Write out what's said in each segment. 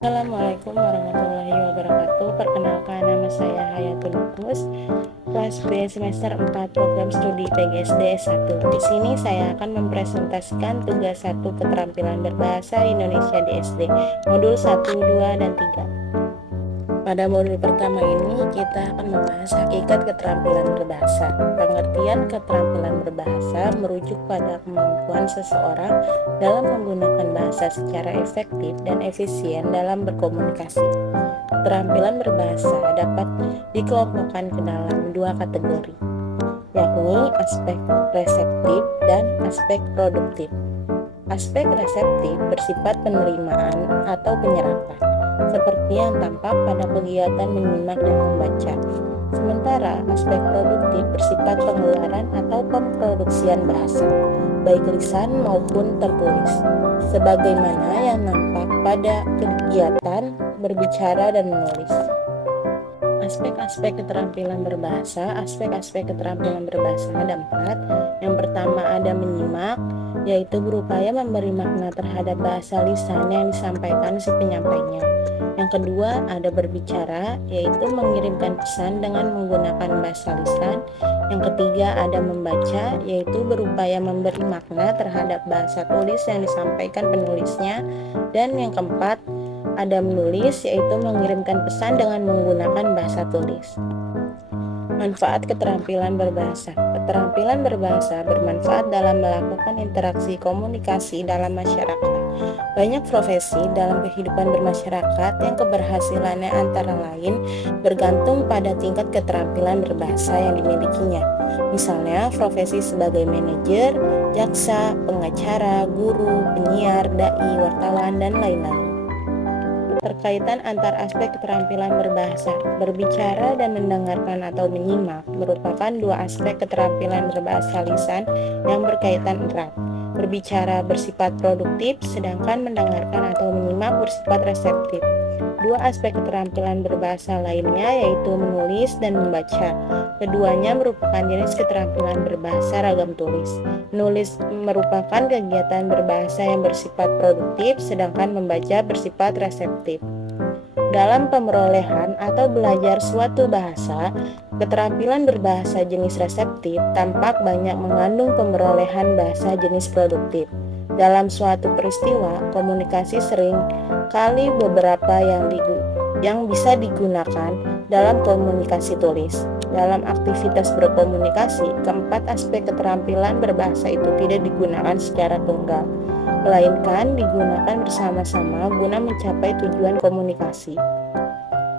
Assalamualaikum warahmatullahi wabarakatuh. Perkenalkan, nama saya Hayatul Lukus, kelas B semester 4 program studi PGSD S1. Di sini saya akan mempresentasikan tugas 1 keterampilan berbahasa Indonesia di SD, modul 1, 2, dan 3. Pada modul pertama ini kita akan membahas hakikat keterampilan berbahasa. Pengertian keterampilan berbahasa merujuk pada kemampuan seseorang dalam menggunakan bahasa secara efektif dan efisien dalam berkomunikasi. Keterampilan berbahasa dapat dikelompokkan ke dalam dua kategori, yakni aspek reseptif dan aspek produktif. Aspek reseptif bersifat penerimaan atau penyerapan, seperti yang tampak pada kegiatan menyimak dan membaca. Sementara aspek produktif bersifat pengeluaran atau pemproduksian bahasa, baik lisan maupun tertulis, sebagaimana yang nampak pada kegiatan berbicara dan menulis. Aspek-aspek keterampilan berbahasa. Aspek-aspek keterampilan berbahasa ada 4. Yang pertama ada menyimak, yaitu berupaya memberi makna terhadap bahasa lisan yang disampaikan si penyampainya. Yang kedua ada berbicara, yaitu mengirimkan pesan dengan menggunakan bahasa lisan. Yang ketiga ada membaca, yaitu berupaya memberi makna terhadap bahasa tulis yang disampaikan penulisnya. Dan yang keempat ada menulis, yaitu mengirimkan pesan dengan menggunakan bahasa tulis. Manfaat keterampilan berbahasa. Keterampilan berbahasa bermanfaat dalam melakukan interaksi komunikasi dalam masyarakat. Banyak profesi dalam kehidupan bermasyarakat yang keberhasilannya antara lain bergantung pada tingkat keterampilan berbahasa yang dimilikinya. Misalnya profesi sebagai manajer, jaksa, pengacara, guru, penyiar, dai, wartawan, dan lain-lain. Keterkaitan antar aspek keterampilan berbahasa. Berbicara dan mendengarkan atau menyimak merupakan dua aspek keterampilan berbahasa lisan yang berkaitan erat. Berbicara bersifat produktif, sedangkan mendengarkan atau menyimak bersifat reseptif. Dua aspek keterampilan berbahasa lainnya yaitu menulis dan membaca. Keduanya merupakan jenis keterampilan berbahasa ragam tulis. Menulis merupakan kegiatan berbahasa yang bersifat produktif, sedangkan membaca bersifat reseptif. Dalam pemerolehan atau belajar suatu bahasa, keterampilan berbahasa jenis reseptif tampak banyak mengandung pemerolehan bahasa jenis produktif. Dalam suatu peristiwa, komunikasi sering kali beberapa yang bisa digunakan dalam komunikasi tulis. Dalam aktivitas berkomunikasi, keempat aspek keterampilan berbahasa itu tidak digunakan secara tunggal, melainkan digunakan bersama-sama guna mencapai tujuan komunikasi.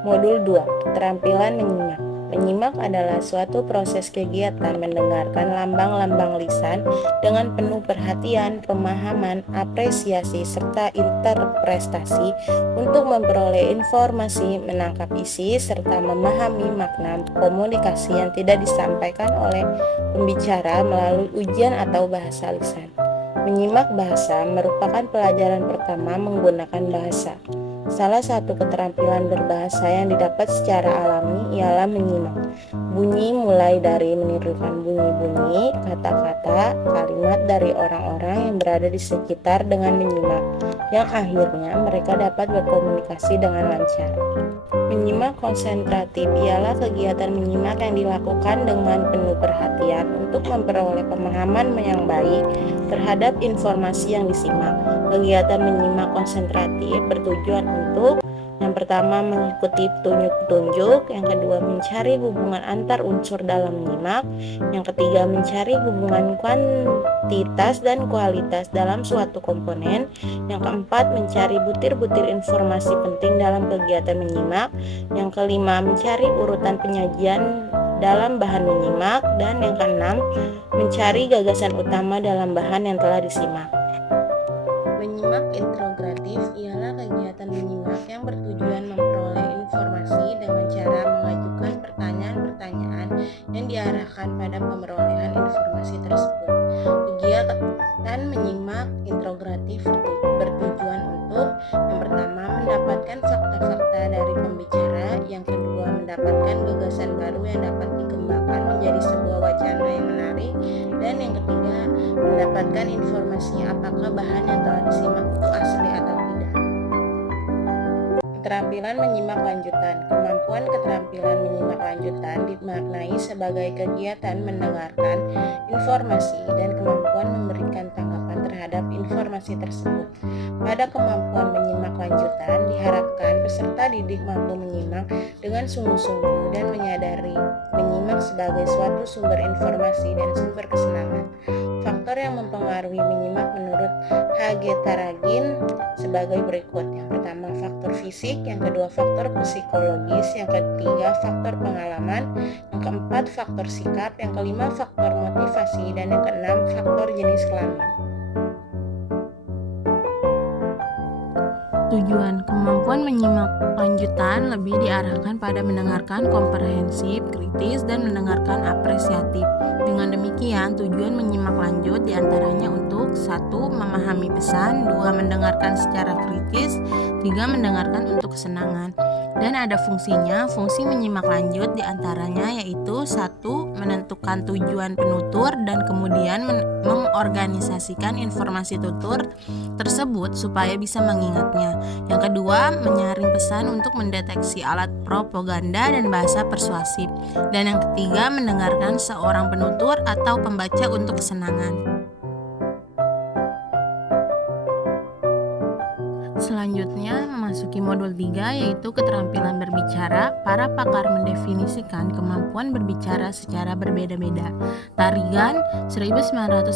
Modul 2. Keterampilan menyimak. Menyimak adalah suatu proses kegiatan mendengarkan lambang-lambang lisan dengan penuh perhatian, pemahaman, apresiasi, serta interpretasi untuk memperoleh informasi, menangkap isi, serta memahami makna komunikasi yang tidak disampaikan oleh pembicara melalui ujian atau bahasa lisan. Menyimak bahasa merupakan pelajaran pertama menggunakan bahasa. Salah satu keterampilan berbahasa yang didapat secara alami ialah menyimak. Bunyi mulai dari menirukan bunyi-bunyi, kata-kata, kalimat dari orang-orang yang berada di sekitar dengan menyimak, yang akhirnya mereka dapat berkomunikasi dengan lancar. Menyimak konsentratif ialah kegiatan menyimak yang dilakukan dengan penuh perhatian untuk memperoleh pemahaman yang baik terhadap informasi yang disimak. Kegiatan menyimak konsentratif bertujuan untuk yang pertama mengikuti petunjuk-petunjuk, yang kedua mencari hubungan antar unsur dalam menyimak, yang ketiga mencari hubungan kuantitas dan kualitas dalam suatu komponen, yang keempat mencari butir-butir informasi penting dalam kegiatan menyimak, yang kelima mencari urutan penyajian dalam bahan menyimak, dan yang keenam mencari gagasan utama dalam bahan yang telah disimak. Menyimak integratif ialah kegiatan menyimak yang bertujuan memperoleh informasi dengan cara mengajukan pertanyaan-pertanyaan yang diarahkan pada pemerolehan informasi tersebut. Kegiatan menyimak integratif bertujuan untuk yang pertama mendapatkan fakta-fakta dari pembicara, yang kedua mendapatkan gagasan baru yang dapat dikembangkan menjadi sebuah wacana yang menarik, dan yang ketiga mendapatkan informasi apakah bahan yang telah disimak itu asli atau tidak. Keterampilan menyimak lanjutan. Kemampuan keterampilan menyimak lanjutan dimaknai sebagai kegiatan mendengarkan informasi dan kemampuan memberikan tanggapan terhadap informasi tersebut. Pada kemampuan menyimak lanjutan, diharapkan peserta didik mampu menyimak dengan sungguh-sungguh dan menyadari menyimak sebagai suatu sumber informasi dan sumber kesenangan. Faktor yang mempengaruhi menyimak menurut H.G. Taragin sebagai berikut. Yang pertama, faktor fisik. Yang kedua, faktor psikologis. Yang ketiga, faktor pengalaman. Yang keempat, faktor sikap. Yang kelima, faktor motivasi. Dan yang keenam, faktor jenis kelamin. Tujuan kemampuan menyimak lanjutan lebih diarahkan pada mendengarkan komprehensif, kritis, dan mendengarkan apresiatif. Dengan demikian, tujuan menyimak lanjut diantaranya untuk 1. Memahami pesan, 2. Mendengarkan secara kritis, 3. Mendengarkan untuk kesenangan. Dan ada fungsinya. Fungsi menyimak lanjut diantaranya yaitu 1. Menentukan tujuan penutur dan kemudian mengorganisasikan informasi tutur tersebut supaya bisa mengingatnya. Yang kedua, menyaring pesan untuk mendeteksi alat propaganda dan bahasa persuasif. Dan yang ketiga, mendengarkan seorang penutur atau pembaca untuk kesenangan. Selanjutnya memasuki modul 3 yaitu keterampilan berbicara. Para pakar mendefinisikan kemampuan berbicara secara berbeda-beda. Tarigan 1951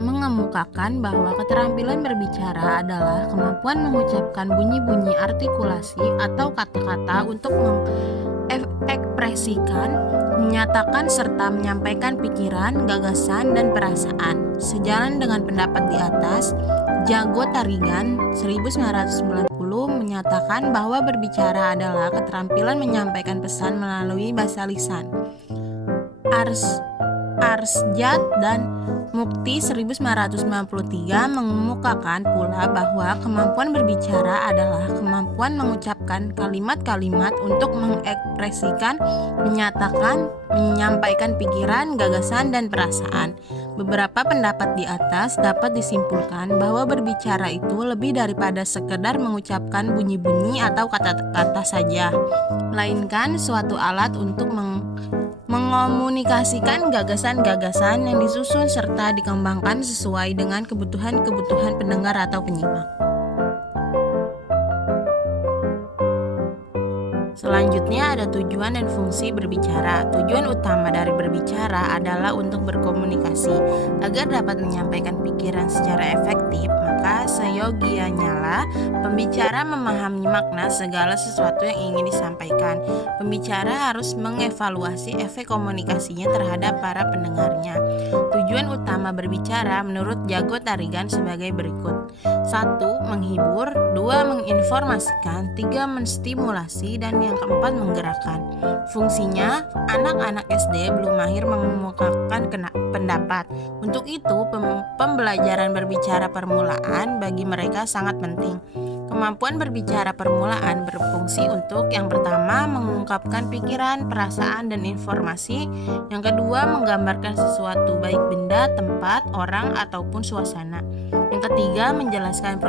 mengemukakan bahwa keterampilan berbicara adalah kemampuan mengucapkan bunyi-bunyi artikulasi atau kata-kata untuk mengekspresikan, menyatakan serta menyampaikan pikiran, gagasan, dan perasaan. Sejalan dengan pendapat di atas, Jago Tarigan 1990 menyatakan bahwa berbicara adalah keterampilan menyampaikan pesan melalui bahasa lisan. Arsjad dan Mukti 1993 mengemukakan pula bahwa kemampuan berbicara adalah kemampuan mengucapkan kalimat-kalimat untuk mengekspresikan, menyatakan, menyampaikan pikiran, gagasan, dan perasaan. Beberapa pendapat di atas dapat disimpulkan bahwa berbicara itu lebih daripada sekedar mengucapkan bunyi-bunyi atau kata-kata saja, melainkan suatu alat untuk mengomunikasikan gagasan-gagasan yang disusun serta dikembangkan sesuai dengan kebutuhan-kebutuhan pendengar atau penyimak. Selanjutnya ada tujuan dan fungsi berbicara. Tujuan utama dari berbicara adalah untuk berkomunikasi. Agar dapat menyampaikan pikiran secara efektif, maka seyogianyalah pembicara memahami makna segala sesuatu yang ingin disampaikan. Pembicara harus mengevaluasi efek komunikasinya terhadap para pendengarnya. Tujuan utama berbicara menurut Jago Tarigan sebagai berikut. 1. Menghibur, 2. Menginformasikan, 3. Menstimulasi, dan yang keempat menggerakkan. Fungsinya, anak-anak SD belum mahir mengemukakan pendapat. Untuk itu, pembelajaran berbicara permulaan bagi mereka sangat penting. Kemampuan berbicara permulaan berfungsi untuk yang pertama mengungkapkan pikiran, perasaan, dan informasi. Yang kedua menggambarkan sesuatu baik benda, tempat, orang, ataupun suasana. Yang ketiga menjelaskan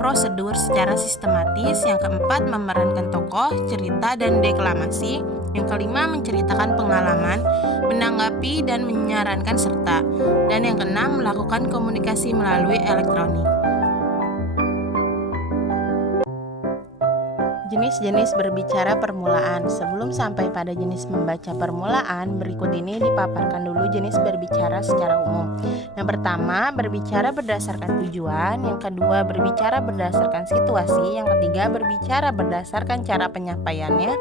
prosedur secara sistematis. Yang keempat memerankan tokoh, cerita, dan deklamasi. Yang kelima menceritakan pengalaman, menanggapi, dan menyarankan serta. Dan yang keenam melakukan komunikasi melalui elektronik. Jenis-jenis berbicara permulaan. Sebelum sampai pada jenis membaca permulaan, berikut ini dipaparkan dulu jenis berbicara secara umum. Yang pertama, berbicara berdasarkan tujuan. Yang kedua, berbicara berdasarkan situasi. Yang ketiga, berbicara berdasarkan cara penyampaiannya.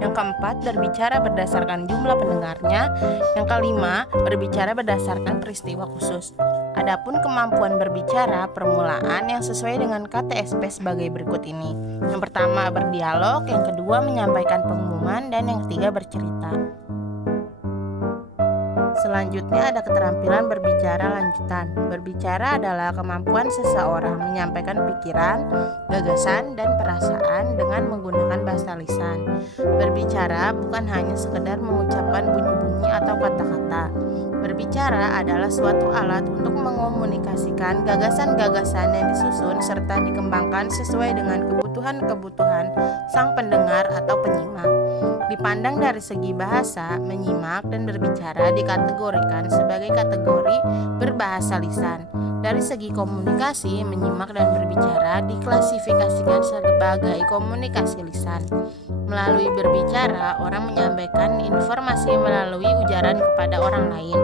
Yang keempat, berbicara berdasarkan jumlah pendengarnya. Yang kelima, berbicara berdasarkan peristiwa khusus. Adapun kemampuan berbicara permulaan yang sesuai dengan KTSP sebagai berikut ini. Yang pertama berdialog, yang kedua menyampaikan pengumuman, dan yang ketiga bercerita. Selanjutnya ada keterampilan berbicara lanjutan. Berbicara adalah kemampuan seseorang menyampaikan pikiran, gagasan, dan perasaan dengan menggunakan bahasa lisan. Berbicara bukan hanya sekedar mengucapkan bunyi-bunyi atau kata-kata. Berbicara adalah suatu alat untuk mengomunikasikan gagasan-gagasan yang disusun serta dikembangkan sesuai dengan kebutuhan kebutuhan-kebutuhan sang pendengar atau penyimak. Dipandang dari segi bahasa, menyimak dan berbicara dikategorikan sebagai kategori berbahasa lisan. Dari segi komunikasi, menyimak dan berbicara diklasifikasikan sebagai komunikasi lisan. Melalui berbicara, orang menyampaikan informasi melalui ujaran kepada orang lain.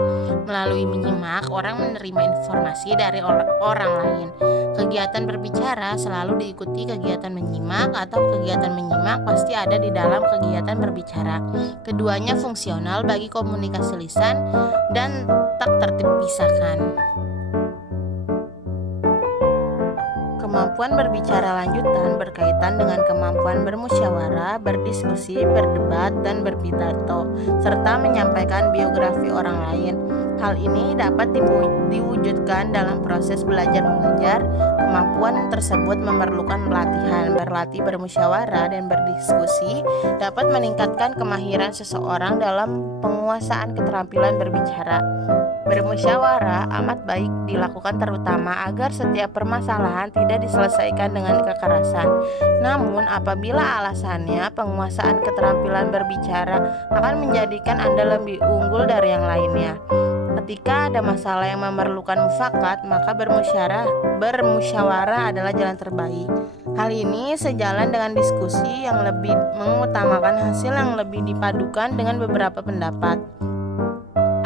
Melalui menyimak, orang menerima informasi dari orang lain. Kegiatan berbicara selalu diikuti kegiatan menyimak, atau kegiatan menyimak pasti ada di dalam kegiatan berbicara. Keduanya fungsional bagi komunikasi lisan dan tak terpisahkan. Kemampuan berbicara lanjutan berkaitan dengan kemampuan bermusyawarah, berdiskusi, berdebat, dan berpidato, serta menyampaikan biografi orang lain. Hal ini dapat diwujudkan dalam proses belajar mengajar. Kemampuan tersebut memerlukan pelatihan. Berlatih bermusyawarah dan berdiskusi dapat meningkatkan kemahiran seseorang dalam penguasaan keterampilan berbicara. Bermusyawarah amat baik dilakukan terutama agar setiap permasalahan tidak diselesaikan dengan kekerasan. Namun apabila alasannya penguasaan keterampilan berbicara akan menjadikan Anda lebih unggul dari yang lainnya. Ketika ada masalah yang memerlukan mufakat, maka bermusyawarah adalah jalan terbaik. Hal ini sejalan dengan diskusi yang lebih mengutamakan hasil yang lebih dipadukan dengan beberapa pendapat.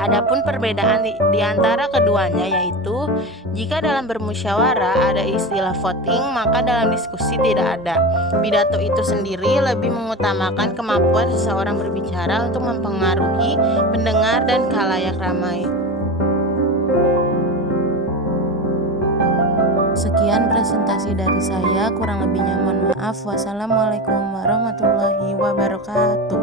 Adapun perbedaan di antara keduanya yaitu jika dalam bermusyawarah ada istilah voting, maka dalam diskusi tidak ada. Pidato itu sendiri lebih mengutamakan kemampuan seseorang berbicara untuk mempengaruhi pendengar dan khalayak ramai. Sekian presentasi dari saya, kurang lebihnya mohon maaf. Wassalamualaikum warahmatullahi wabarakatuh.